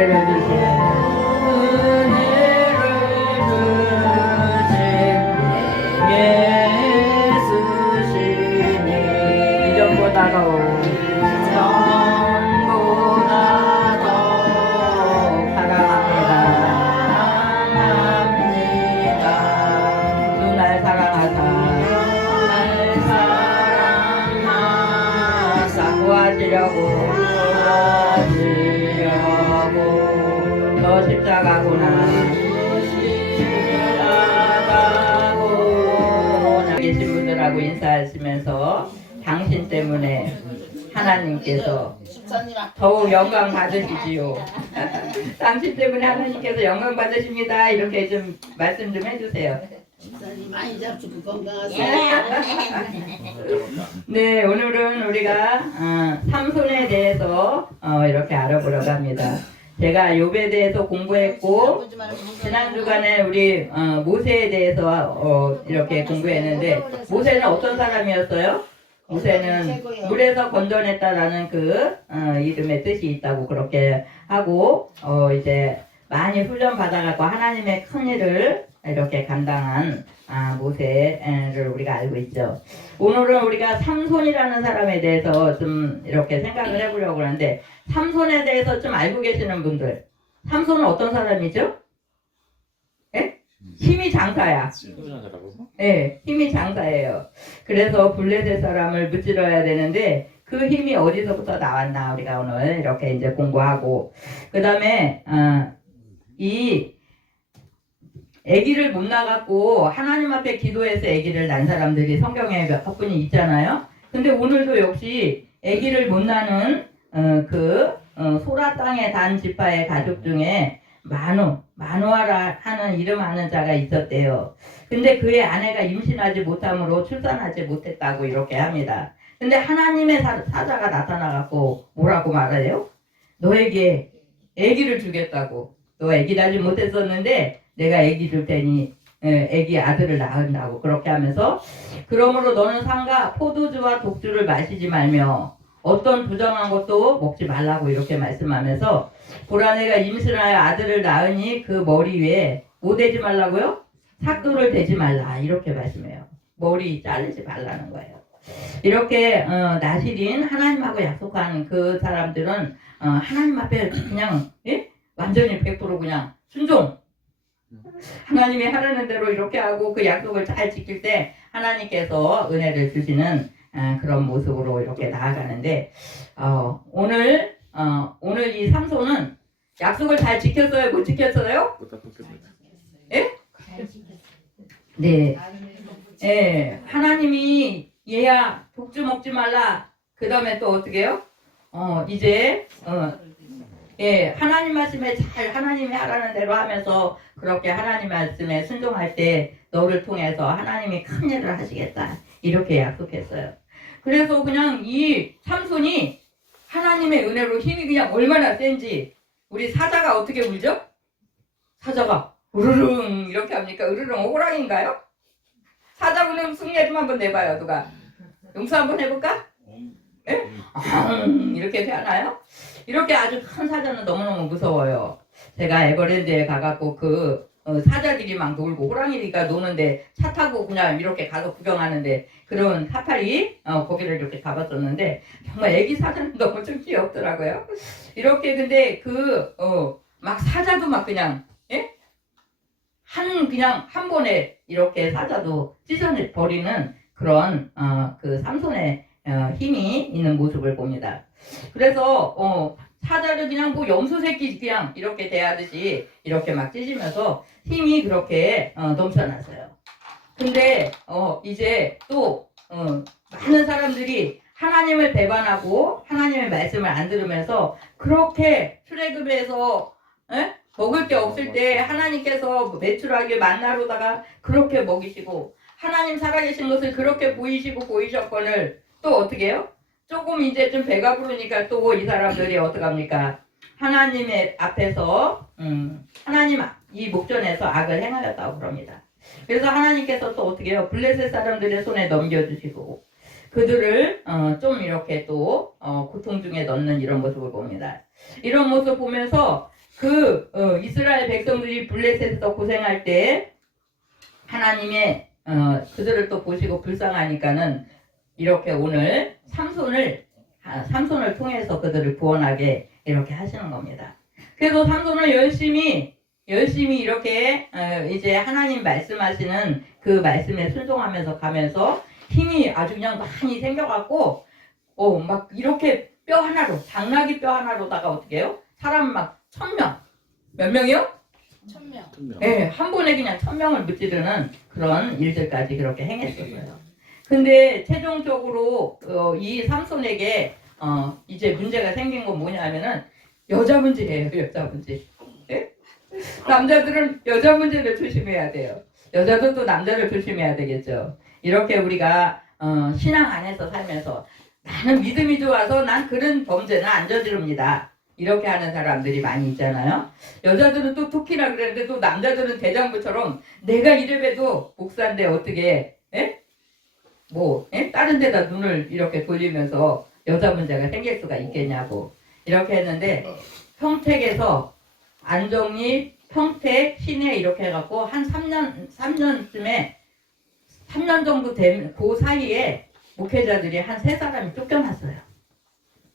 은혜를 주신 예수시니 이전보다 더 너 십자가구나 계신 분들하고 인사하시면서 당신 때문에 하나님께서 더욱 영광 받으시지요. 당신 때문에 하나님께서 영광 받으십니다. 이렇게 좀 말씀 좀 해주세요. 많이 잡수고 건강하세요. 네, 오늘은 우리가 삼손에 대해서 이렇게 알아보려고 합니다. 제가 욥에 대해서 공부했고 지난 주간에 우리 모세에 대해서 이렇게 공부했는데 모세는 어떤 사람이었어요? 모세는 물에서 건져냈다라는 그 이름의 뜻이 있다고 그렇게 하고 이제 많이 훈련 받아갖고 하나님의 큰 일을 이렇게 감당한 모세를 우리가 알고 있죠. 오늘은 우리가 삼손이라는 사람에 대해서 좀 이렇게 생각을 해보려고 하는데 삼손에 대해서 좀 알고 계시는 분들, 삼손은 어떤 사람이죠? 예? 힘이 장사야. 예, 힘이 장사예요. 그래서 블레셋 사람을 무찌러야 되는데 그 힘이 어디서부터 나왔나 우리가 오늘 이렇게 이제 공부하고 그 다음에 이 아기를 못 낳았고 하나님 앞에 기도해서 아기를 낳은 사람들이 성경에 몇 분이 있잖아요. 근데 오늘도 역시 아기를 못 낳는 소라 땅의 단 지파의 가족 중에 마누아라 하는 이름하는 자가 있었대요. 근데 그의 아내가 임신하지 못함으로 출산하지 못했다고 이렇게 합니다. 근데 하나님의 사자가 나타나갖고 뭐라고 말해요? 너에게 아기를 주겠다고. 너 아기 낳지 못했었는데 내가 아기 줄 테니 아기 아들을 낳은다고 그렇게 하면서 그러므로 너는 상가 포도주와 독주를 마시지 말며 어떤 부정한 것도 먹지 말라고 이렇게 말씀하면서 보라 내가 임신하여 아들을 낳으니 그 머리 위에 뭐 대지 말라고요? 삭도를 대지 말라 이렇게 말씀해요. 머리 자르지 말라는 거예요. 이렇게 나실인 하나님하고 약속한 그 사람들은 하나님 앞에 그냥 완전히 100% 그냥 순종 하나님이 하라는 대로 이렇게 하고 그 약속을 잘 지킬 때 하나님께서 은혜를 주시는 그런 모습으로 이렇게 나아가는데 오늘 이 삼손은 약속을 잘 지켰어요? 못 지켰어요? 예? 네. 예, 하나님이 얘야 독주 먹지 말라. 그 다음에 또 어떻게 해요? 이제 예, 하나님 말씀에 잘 하나님이 하라는 대로 하면서 그렇게 하나님 말씀에 순종할 때 너를 통해서 하나님이 큰 일을 하시겠다 이렇게 약속했어요. 그래서 그냥 이 삼손이 하나님의 은혜로 힘이 그냥 얼마나 센지 우리 사자가 어떻게 울죠? 사자가 으르릉 이렇게 합니까? 으르릉 호랑인가요? 사자 우는 승리 좀 한번 내봐요. 누가 용서 한번 해볼까? 예? 이렇게 하나요? 이렇게 아주 큰 사자는 너무너무 무서워요. 제가 에버랜드에 가갖고 사자들이 막 놀고 호랑이가 노는데 차 타고 그냥 이렇게 가서 구경하는데 그런 사파리 거기를 이렇게 가봤었는데 정말 애기 사자는 너무 좀 귀엽더라고요. 이렇게 근데 막 사자도 막 그냥 그냥 한 번에 이렇게 사자도 찢어내 버리는 그런 그 삼손의 힘이 있는 모습을 봅니다. 그래서 사자를 그냥 뭐 염소 새끼 그냥 이렇게 대하듯이 이렇게 막 찢으면서 힘이 그렇게 넘쳐났어요. 근데 이제 또 많은 사람들이 하나님을 배반하고 하나님의 말씀을 안 들으면서 그렇게 출애굽에서 먹을 게 없을 때 하나님께서 매출하게 만나로다가 그렇게 먹이시고 하나님 살아계신 것을 그렇게 보이셨거늘 또 어떻게 해요? 조금 이제 좀 배가 부르니까 또 이 사람들이 어떡합니까? 하나님의 앞에서 하나님 이 목전에서 악을 행하였다고 그럽니다. 그래서 하나님께서 또 어떻게 해요? 블레셋 사람들의 손에 넘겨주시고 그들을 좀 이렇게 또 고통 중에 넣는 이런 모습을 봅니다. 이런 모습 보면서 이스라엘 백성들이 블레셋에서 고생할 때 하나님의 그들을 또 보시고 불쌍하니까는 이렇게 오늘 삼손을 통해서 그들을 구원하게 이렇게 하시는 겁니다. 그래서 삼손은 열심히 이렇게 이제 하나님 말씀하시는 그 말씀에 순종하면서 가면서 힘이 아주 그냥 많이 생겨갖고 막 이렇게 뼈 하나로 당나귀 뼈 하나로다가 어떻게 해요? 사람 막 1000명 몇 명이요? 1000명. 네, 한 번에 그냥 1000명을 무찌르는 그런 일들까지 그렇게 행했었어요. 근데 최종적으로 이 삼손에게 이제 문제가 생긴 건 뭐냐면은 여자 문제예요. 여자 문제. 네? 남자들은 여자 문제를 조심해야 돼요. 여자도 또 남자를 조심해야 되겠죠. 이렇게 우리가 신앙 안에서 살면서 나는 믿음이 좋아서 난 그런 범죄는 안 저지릅니다. 이렇게 하는 사람들이 많이 있잖아요. 여자들은 또 특히나 그랬는데 또 남자들은 대장부처럼 내가 이래봬도 목사인데 어떻게 다른 데다 눈을 이렇게 돌리면서 여자 문제가 생길 수가 있겠냐고 이렇게 했는데 평택에서 안정리, 평택, 시내 이렇게 해갖고 한 3년쯤에 3년 정도 된 그 사이에 목회자들이 한 3사람이 쫓겨났어요.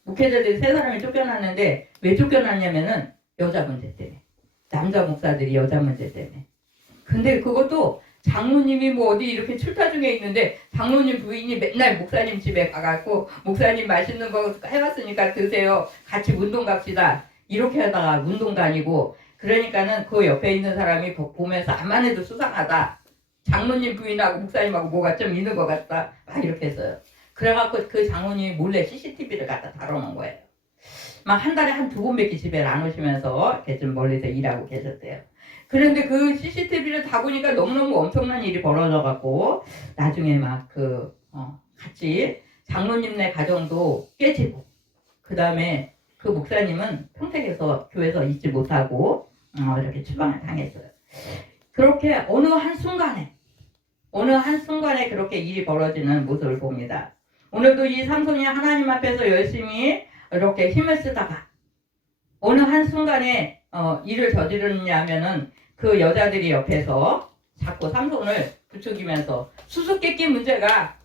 목회자들이 3사람이 쫓겨났는데 왜 쫓겨났냐면은 여자 문제 때문에. 남자 목사들이 여자 문제 때문에. 근데 그것도 장로님이 뭐 어디 이렇게 출타 중에 있는데 장로님 부인이 맨날 목사님 집에 가갖고 목사님 맛있는 거 해왔으니까 드세요. 같이 운동 갑시다. 이렇게 하다가 운동 다니고 그러니까는 그 옆에 있는 사람이 보면서 암만 해도 수상하다. 장로님 부인하고 목사님하고 뭐가 좀 있는 것 같다. 막 이렇게 했어요. 그래갖고 그 장로님이 몰래 CCTV를 갖다 달아놓은 거예요. 막 한 달에 한 2번밖에 집에 안 오시면서 이렇게 좀 멀리서 일하고 계셨대요. 그런데 그 CCTV를 다 보니까 너무너무 엄청난 일이 벌어져갖고 나중에 막 같이 장로님네 가정도 깨지고 그 다음에 그 목사님은 평택에서 교회에서 있지 못하고 이렇게 추방을 당했어요. 그렇게 어느 한 순간에 그렇게 일이 벌어지는 모습을 봅니다. 오늘도 이 삼손이 하나님 앞에서 열심히 이렇게 힘을 쓰다가 어느 한 순간에 일을 저지르냐면은 그 여자들이 옆에서 자꾸 삼손을 부추기면서 수수께끼 문제가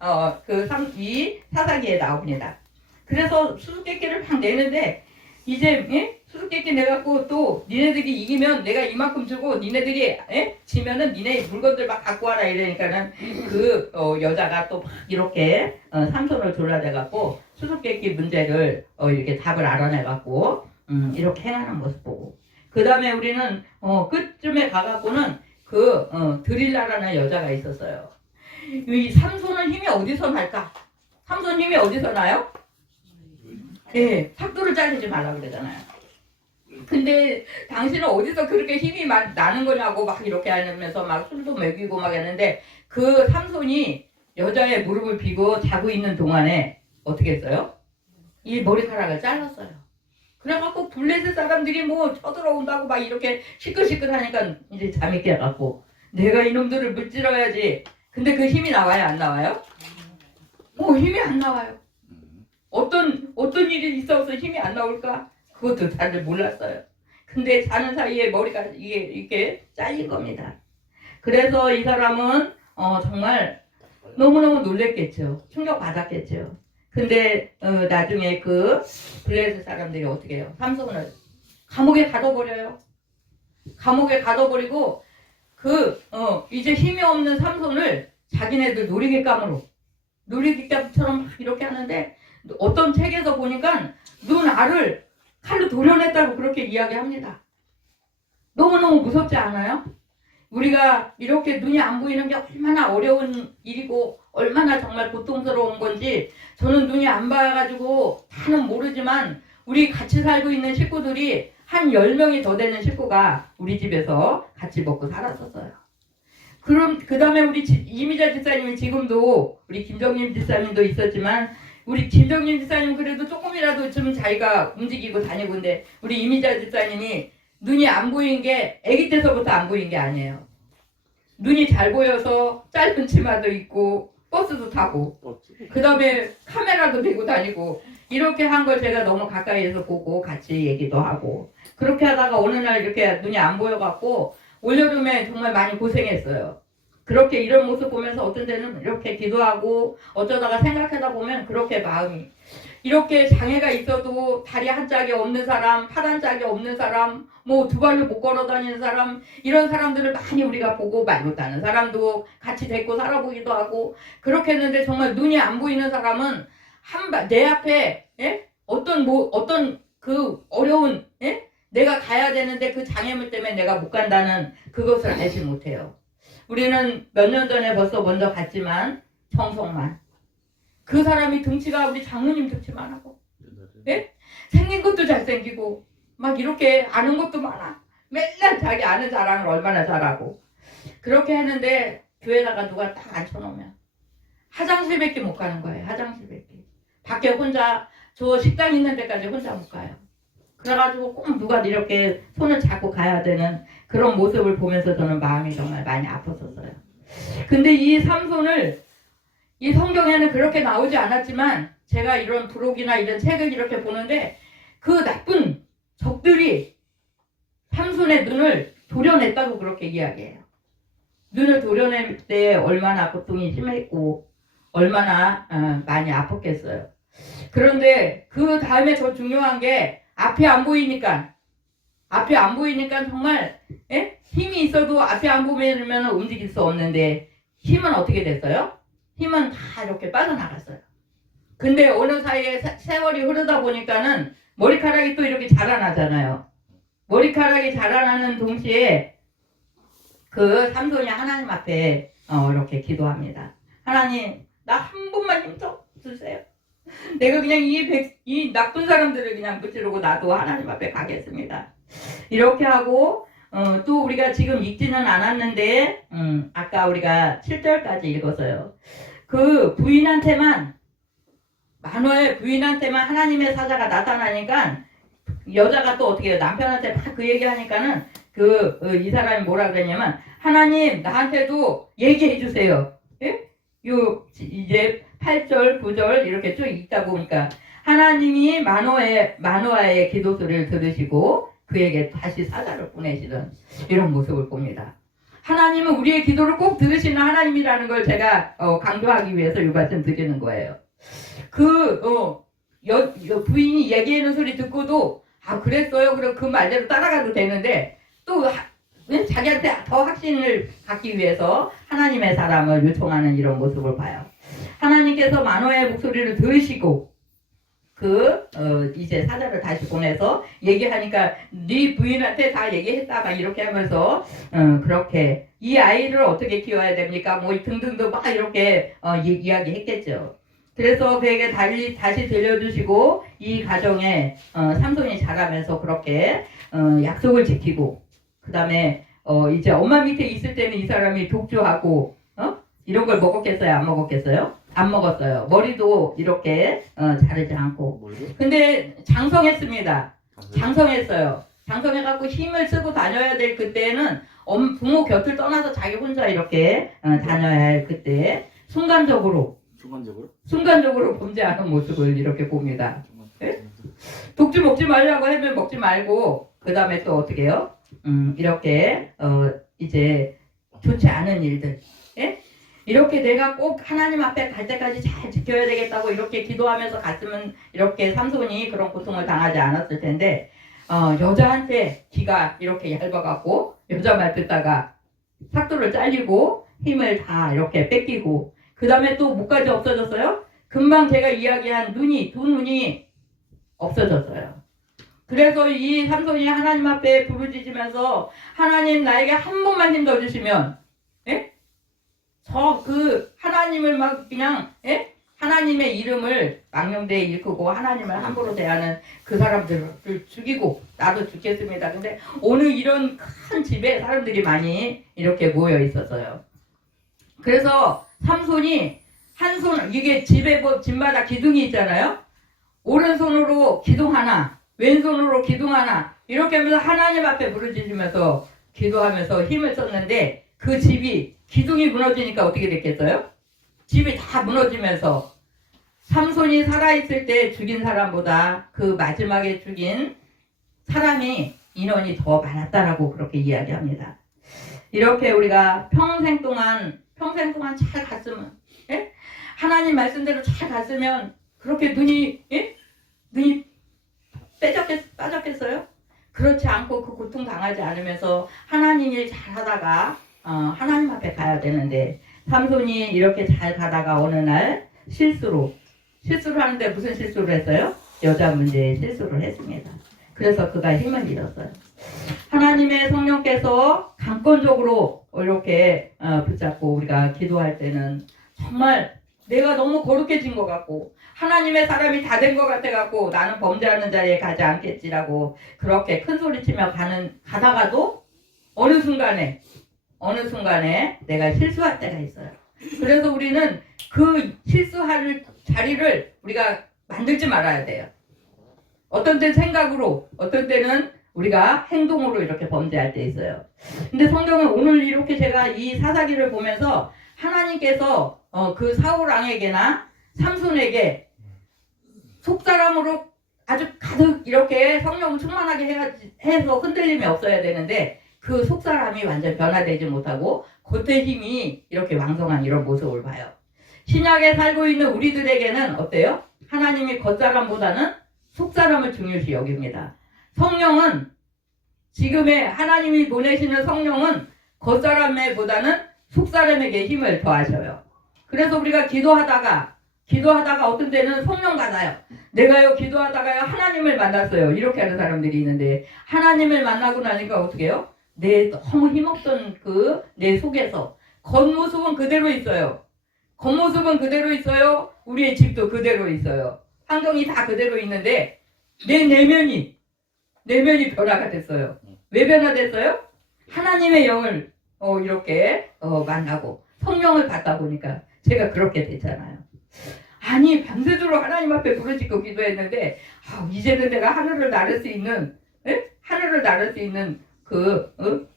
이 사사기에 나옵니다. 그래서 수수께끼를 막 내는데 이제 수수께끼 내갖고 또 니네들이 이기면 내가 이만큼 주고 니네들이 지면은 니네 물건들 막 갖고 와라 이러니까는 그 여자가 또 막 이렇게 삼손을 졸라대갖고 수수께끼 문제를 이렇게 답을 알아내갖고 이렇게 행하는 모습 보고 그 다음에 우리는 끝쯤에 가갖고는 드릴라라는 여자가 있었어요. 이 삼손은 힘이 어디서 날까? 삼손 힘이 어디서 나요? 삭도를 자르지 말라 그러잖아요. 근데 당신은 어디서 그렇게 힘이 나는 거냐고 막 이렇게 하면서 막 술도 먹이고 막 했는데 그 삼손이 여자의 무릎을 비고 자고 있는 동안에 어떻게 했어요? 이 머리카락을 잘랐어요. 그래갖고 블레셋 사람들이 뭐 쳐들어온다고 막 이렇게 시끌시끌하니까 이제 잠이 깨갖고 내가 이놈들을 무찌러야지. 근데 그 힘이 나와요 안 나와요? 힘이 안 나와요. 어떤 일이 있어서 힘이 안 나올까? 그것도 잘 몰랐어요. 근데 자는 사이에 머리가 이게 잘린 겁니다. 그래서 이 사람은 정말 너무너무 놀랬겠죠. 충격받았겠죠. 근데 나중에 그 블레셋 사람들이 어떻게 해요? 삼손을 감옥에 가둬버려요. 감옥에 가둬버리고 이제 힘이 없는 삼손을 자기네들 놀이기감처럼 막 이렇게 하는데 어떤 책에서 보니까 눈알을 칼로 도려냈다고 그렇게 이야기합니다. 너무너무 무섭지 않아요? 우리가 이렇게 눈이 안 보이는 게 얼마나 어려운 일이고 얼마나 정말 고통스러운 건지 저는 눈이 안 봐가지고 다는 모르지만 우리 같이 살고 있는 식구들이 한 10명이 더 되는 식구가 우리 집에서 같이 먹고 살았었어요. 그럼 그 다음에 우리 이미자 집사님이 지금도 우리 김정림 집사님도 있었지만 우리 김정림 집사님 그래도 조금이라도 좀 자기가 움직이고 다니고 근데 우리 이미자 집사님이 눈이 안 보인 게 아기 때서부터 안 보인 게 아니에요. 눈이 잘 보여서 짧은 치마도 입고 버스도 타고 그 다음에 카메라도 들고 다니고 이렇게 한 걸 제가 너무 가까이에서 보고 같이 얘기도 하고 그렇게 하다가 어느 날 이렇게 눈이 안 보여갖고 올여름에 정말 많이 고생했어요. 그렇게 이런 모습 보면서 어떤 때는 이렇게 기도하고 어쩌다가 생각하다 보면 그렇게 마음이 이렇게 장애가 있어도 다리 한 짝이 없는 사람, 팔 한 짝이 없는 사람, 뭐 두 발로 못 걸어 다니는 사람 이런 사람들을 많이 우리가 보고 말 못하는 사람도 같이 데리고 살아보기도 하고 그렇게 했는데 정말 눈이 안 보이는 사람은 내 앞에 어떤 그 어려운 내가 가야 되는데 그 장애물 때문에 내가 못 간다는 그것을 알지 못해요. 우리는 몇 년 전에 벌써 먼저 갔지만 청송만 그 사람이 등치가 우리 장로님 등치만 하고 생긴 것도 잘생기고 막 이렇게 아는 것도 많아. 맨날 자기 아는 자랑을 얼마나 잘하고 그렇게 했는데 교회다가 누가 딱 앉혀놓으면 화장실밖에 못 가는 거예요. 화장실밖에 밖에 혼자 저 식당 있는 데까지 혼자 못 가요. 그래가지고 꼭 누가 이렇게 손을 잡고 가야 되는 그런 모습을 보면서 저는 마음이 정말 많이 아팠었어요. 근데 이 삼손을 이 성경에는 그렇게 나오지 않았지만 제가 이런 부록이나 이런 책을 이렇게 보는데 그 나쁜 적들이 삼손의 눈을 도려냈다고 그렇게 이야기해요. 눈을 도려낼 때 얼마나 고통이 심했고 얼마나 많이 아팠겠어요. 그런데 그 다음에 더 중요한 게 앞이 안 보이니까 정말 힘이 있어도 앞이 안 보이면 움직일 수 없는데 힘은 어떻게 됐어요? 힘은 다 이렇게 빠져나갔어요. 근데 어느 사이에 세월이 흐르다 보니까는 머리카락이 또 이렇게 자라나잖아요. 머리카락이 자라나는 동시에 그 삼손이 하나님 앞에 이렇게 기도합니다. 하나님, 나 한 번만 힘 좀 주세요. 내가 그냥 이 나쁜 사람들을 그냥 무찌르고 나도 하나님 앞에 가겠습니다. 이렇게 하고 또 우리가 지금 읽지는 않았는데 아까 우리가 7절까지 읽었어요. 그 부인한테만 만화의 부인한테만 하나님의 사자가 나타나니까 여자가 또 어떻게 해요? 남편한테 막 그 얘기하니까는 이 사람이 뭐라 그랬냐면 하나님 나한테도 얘기해 주세요. 예? 이제 8절 9절 이렇게 쭉 읽다 보니까 하나님이 마노아의 기도 소리를 들으시고 그에게 다시 사자를 보내시던 이런 모습을 봅니다. 하나님은 우리의 기도를 꼭 들으시는 하나님이라는 걸 제가 강조하기 위해서 이 말씀 드리는 거예요. 부인이 얘기하는 소리 듣고도 그랬어요. 그럼 그 말대로 따라가도 되는데 또 자기한테 더 확신을 갖기 위해서 하나님의 사람을 요청하는 이런 모습을 봐요. 하나님께서 마노아의 목소리를 들으시고 이제 사자를 다시 보내서 얘기하니까 네 부인한테 다 얘기했다 막 이렇게 하면서 그렇게 이 아이를 어떻게 키워야 됩니까? 뭐 등등등 막 이렇게 이야기했겠죠. 그래서 그에게 다시 들려주시고 이 가정에 삼손이 자라면서 그렇게 약속을 지키고 그 다음에 이제 엄마 밑에 있을 때는 이 사람이 독주하고 이런 걸 먹었겠어요? 안 먹었겠어요? 안 먹었어요. 머리도 이렇게 자르지 않고. 근데 장성했습니다. 장성했어요. 장성해갖고 힘을 쓰고 다녀야 될 그때는 부모 곁을 떠나서 자기 혼자 이렇게 다녀야 할 그때 순간적으로 범죄하는 모습을 이렇게 봅니다. 네? 독주 먹지 말라고 하면 먹지 말고 그 다음에 또 어떻게 해요? 이렇게 이제 좋지 않은 일들 이렇게 내가 꼭 하나님 앞에 갈 때까지 잘 지켜야 되겠다고 이렇게 기도하면서 갔으면 이렇게 삼손이 그런 고통을 당하지 않았을 텐데 여자한테 귀가 이렇게 얇아갖고 여자 말 듣다가 삭도를 잘리고 힘을 다 이렇게 뺏기고 그 다음에 또 뭐까지 없어졌어요? 금방 제가 이야기한 두 눈이 없어졌어요. 그래서 이 삼손이 하나님 앞에 부르짖으면서 하나님 나에게 한 번만 힘 더 주시면 하나님을 막 그냥 하나님의 이름을 망령되이 일컫고 하나님을 함부로 대하는 그 사람들을 죽이고 나도 죽겠습니다. 근데 오늘 이런 큰 집에 사람들이 많이 이렇게 모여 있었어요. 그래서 삼손이 이게 집마다 기둥이 있잖아요. 오른손으로 기둥 하나, 왼손으로 기둥 하나 이렇게 하면서 하나님 앞에 부르짖으면서 기도하면서 힘을 썼는데 그 집이 기둥이 무너지니까 어떻게 됐겠어요? 집이 다 무너지면서 삼손이 살아있을 때 죽인 사람보다 그 마지막에 죽인 사람이 인원이 더 많았다라고 그렇게 이야기합니다. 이렇게 우리가 평생 동안 잘 갔으면, 예? 하나님 말씀대로 잘 갔으면 그렇게 눈이 빠졌겠어요? 그렇지 않고 그 고통 당하지 않으면서 하나님 일 잘하다가 하나님 앞에 가야 되는데, 삼손이 이렇게 잘 가다가 어느 날 실수를 하는데 무슨 실수를 했어요? 여자 문제에 실수를 했습니다. 그래서 그가 힘을 잃었어요. 하나님의 성령께서 강권적으로 이렇게 붙잡고 우리가 기도할 때는 정말 내가 너무 거룩해진 것 같고 하나님의 사람이 다 된 것 같아갖고 나는 범죄하는 자리에 가지 않겠지라고 그렇게 큰 소리치며 가다가도 어느 순간에 내가 실수할 때가 있어요. 그래서 우리는 그 실수할 자리를 우리가 만들지 말아야 돼요. 어떤 때는 생각으로, 어떤 때는 우리가 행동으로 이렇게 범죄할 때 있어요. 근데 성경은 오늘 이렇게 제가 이 사사기를 보면서 하나님께서 그 사울 왕에게나 삼손에게 속사람으로 아주 가득 이렇게 성령을 충만하게 해서 흔들림이 없어야 되는데 그 속사람이 완전 변화되지 못하고 겉의 힘이 이렇게 왕성한 이런 모습을 봐요. 신약에 살고 있는 우리들에게는 어때요? 하나님이 겉사람보다는 속사람을 중요시 여깁니다. 성령은 지금의 하나님이 보내시는 성령은 겉사람보다는 속사람에게 힘을 더하셔요. 그래서 우리가 기도하다가 어떤 때는 성령 받아요. 내가요 기도하다가요 하나님을 만났어요. 이렇게 하는 사람들이 있는데 하나님을 만나고 나니까 어떻게 해요? 내 너무 힘없던 내 속에서 겉모습은 그대로 있어요. 우리의 집도 그대로 있어요. 환경이 다 그대로 있는데 내 내면이 변화가 됐어요. 왜 변화됐어요? 하나님의 영을 이렇게 만나고 성령을 받다 보니까 제가 그렇게 됐잖아요. 아니 밤새도록 하나님 앞에 부르짖고 기도했는데 이제는 내가 하늘을 나를 수 있는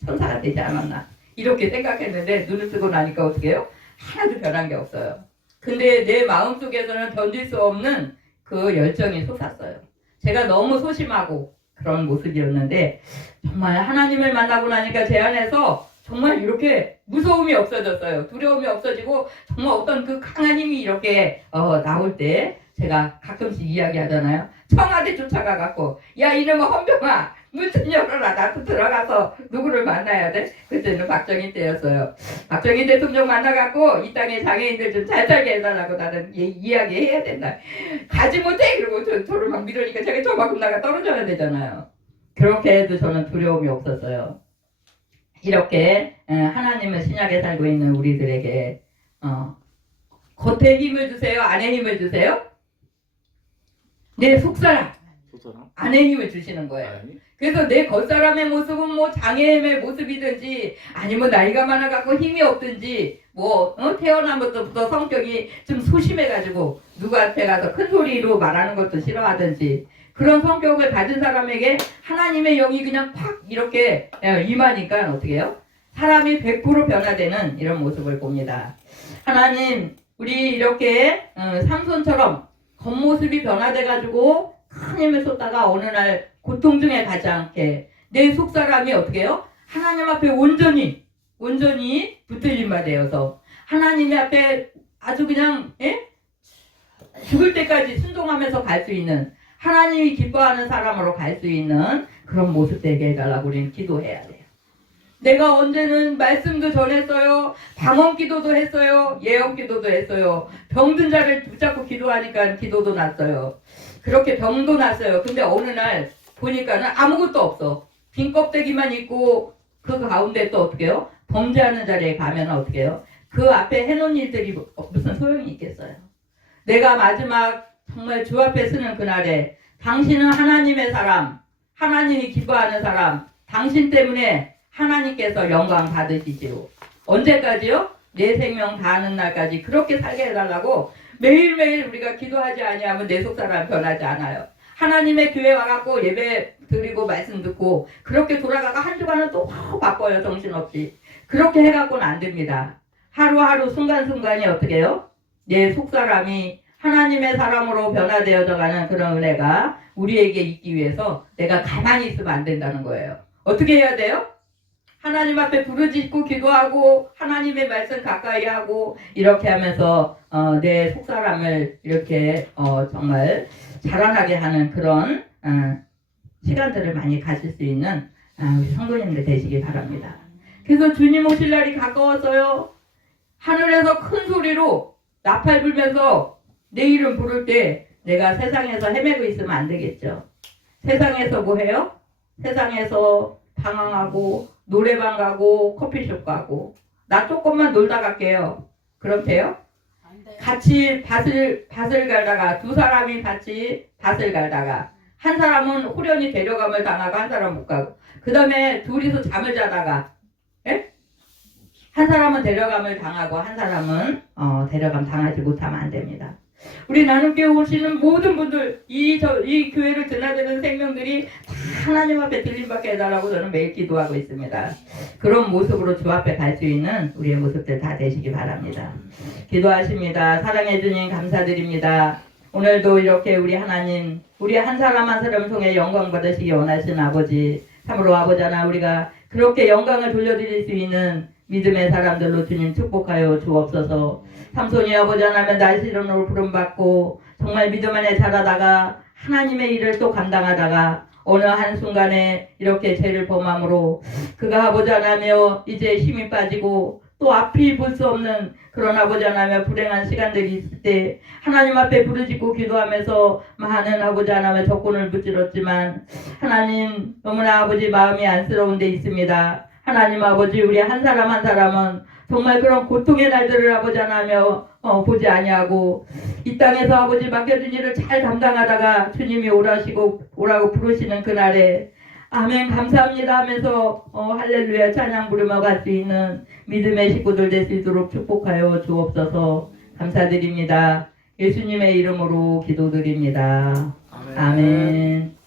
천사가 되지 않았나 이렇게 생각했는데 눈을 뜨고 나니까 어떻게 해요? 하나도 변한 게 없어요. 근데 내 마음속에서는 견딜 수 없는 그 열정이 솟았어요. 제가 너무 소심하고 그런 모습이었는데 정말 하나님을 만나고 나니까 제 안에서 정말 이렇게 무서움이 없어졌어요. 두려움이 없어지고 정말 어떤 그 강한 힘이 이렇게 나올 때 제가 가끔씩 이야기하잖아요. 청와대 쫓아가갖고 야 이놈아 헌병아 문 좀 열어라. 나도 들어가서 누구를 만나야 돼? 그때는 박정희 때였어요. 박정희 대통령 만나갖고 이 땅의 장애인들 좀 잘 살게 해달라고 나는 이야기해야 된다. 가지 못해! 그러고 저를 막 밀으니까 제가 저만큼 나가 떨어져야 되잖아요. 그렇게 해도 저는 두려움이 없었어요. 이렇게 하나님은 신약에 살고 있는 우리들에게 겉에 힘을 주세요? 안에 힘을 주세요? 내 속사람 안에 힘을 주시는 거예요. 그래서 내 겉사람의 모습은 뭐 장애인의 모습이든지 아니면 나이가 많아갖고 힘이 없든지 태어나면서부터 성격이 좀 소심해가지고 누구한테 가서 큰 소리로 말하는 것도 싫어하든지 그런 성격을 가진 사람에게 하나님의 영이 그냥 팍 이렇게 임하니까 어떻게 해요? 사람이 100% 변화되는 이런 모습을 봅니다. 하나님 우리 이렇게 삼손처럼 겉모습이 변화돼가지고 큰 힘을 쏟다가 어느 날 고통 중에 가지 않게 내 속사람이 어떻게 해요? 하나님 앞에 온전히 붙들림 바 되어서 하나님 앞에 아주 그냥 죽을 때까지 순종하면서 갈 수 있는 하나님이 기뻐하는 사람으로 갈 수 있는 그런 모습 되게 해달라고 우리는 기도해야 돼요. 내가 언제는 말씀도 전했어요. 방언 기도도 했어요. 예언 기도도 했어요. 병든 자를 붙잡고 기도하니까 기도도 났어요. 그렇게 병도 났어요. 근데 어느 날 보니까는 아무것도 없어. 빈 껍데기만 있고 그 가운데 또 어떻게 해요? 범죄하는 자리에 가면 어떻게 해요? 그 앞에 해놓은 일들이 무슨 소용이 있겠어요? 내가 마지막 정말 주 앞에 서는 그날에 당신은 하나님의 사람, 하나님이 기뻐하는 사람, 당신 때문에 하나님께서 영광 받으시지요. 언제까지요? 내 생명 다하는 날까지 그렇게 살게 해달라고 매일매일 우리가 기도하지 아니하면 내 속사람 변하지 않아요. 하나님의 교회 와갖고 예배 드리고 말씀 듣고 그렇게 돌아가가 한 주간은 또 바빠요. 정신없이. 그렇게 해갖고는 안 됩니다. 하루하루 순간순간이 어떻게 해요? 내 속사람이 하나님의 사람으로 변화되어져가는 그런 은혜가 우리에게 있기 위해서 내가 가만히 있으면 안 된다는 거예요. 어떻게 해야 돼요? 하나님 앞에 부르짖고 기도하고 하나님의 말씀 가까이 하고 이렇게 하면서 내 속사람을 이렇게 정말 자라나게 하는 그런 시간들을 많이 가질 수 있는 우리 성도님들 되시기 바랍니다. 그래서 주님 오실 날이 가까웠어요. 하늘에서 큰 소리로 나팔 불면서 내 이름 부를 때 내가 세상에서 헤매고 있으면 안 되겠죠. 세상에서 뭐 해요? 세상에서 방황하고 노래방 가고 커피숍 가고 나 조금만 놀다 갈게요. 그럼 돼요? 같이 밭을 갈다가 두 사람이 같이 밭을 갈다가 한 사람은 후련히 데려감을 당하고 한 사람은 못 가고 그 다음에 둘이서 잠을 자다가 한 사람은 데려감을 당하고 한 사람은 데려감 당하지 못하면 안 됩니다. 우리 나눔교회 오시는 모든 분들 이 교회를 드나드는 생명들이 다 하나님 앞에 들림받게 해달라고 저는 매일 기도하고 있습니다. 그런 모습으로 주 앞에 갈 수 있는 우리의 모습들 다 되시기 바랍니다. 기도하십니다. 사랑해 주님 감사드립니다. 오늘도 이렇게 우리 하나님 우리 한 사람 한 사람 통해 영광 받으시기 원하시는 아버지 참으로 아버지 하나 우리가 그렇게 영광을 돌려드릴 수 있는 믿음의 사람들로 주님 축복하여 주옵소서. 삼손이 아버지 하나님의 날씨론으로 부름받고 정말 믿음 안에 자라다가 하나님의 일을 또 감당하다가 어느 한순간에 이렇게 죄를 범함으로 그가 아버지 하나며 이제 힘이 빠지고 또 앞이 볼 수 없는 그런 아버지 하나며 불행한 시간들이 있을 때 하나님 앞에 부르짖고 기도하면서 많은 아버지 하나며 적군을 무찌렀지만 하나님 너무나 아버지 마음이 안쓰러운 데 있습니다. 하나님 아버지 우리 한 사람 한 사람은 정말 그런 고통의 날들을 아버지 하나며 보지 아니하고 이 땅에서 아버지 맡겨진 일을 잘 감당하다가 주님이 오라고 부르시는 그날에 아멘 감사합니다 하면서 할렐루야 찬양 부르며 갈 수 있는 믿음의 식구들 될 수 있도록 축복하여 주옵소서. 감사드립니다. 예수님의 이름으로 기도드립니다. 아멘.